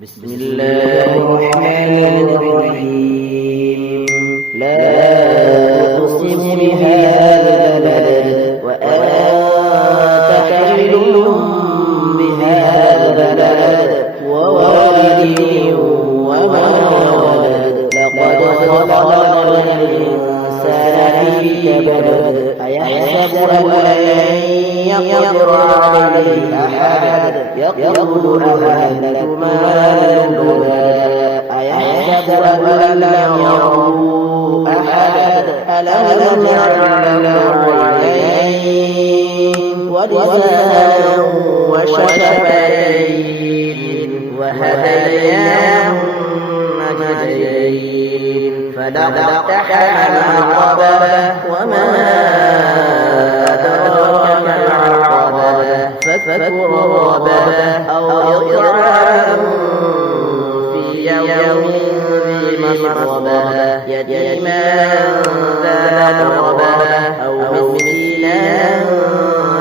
بسم الله الرحمن الرحيم لا أقسم بهذا البلد وأنت حل بهذا البلد ووالد وما ولد لقد خلقنا الإنسان في كبد أيحسب أن لن يقدر عليه أحد يقول أهلكت مالا لبدا أيحسب أن لم يره أحد ألم نجعل له عينين ولسانا وشفتين وهديناه النجدين فلاقتحم العقبة وما أدراك ما العقبة فك رقبة أو إطعام في يوم ذي مسغبة يتيما ذا مقربة أو مسكينا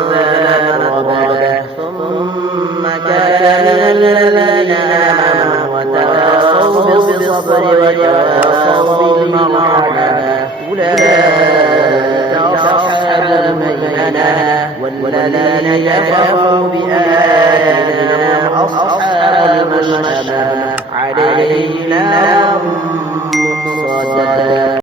ذا متربة ثم كان الذين آمنوا وتواصوا بالصبر وتواصوا بالمرحمة أولئك أصحاب الميمنة والذين كفروا بآياتنا أصحاب المشأمة عليهم نار مؤصدة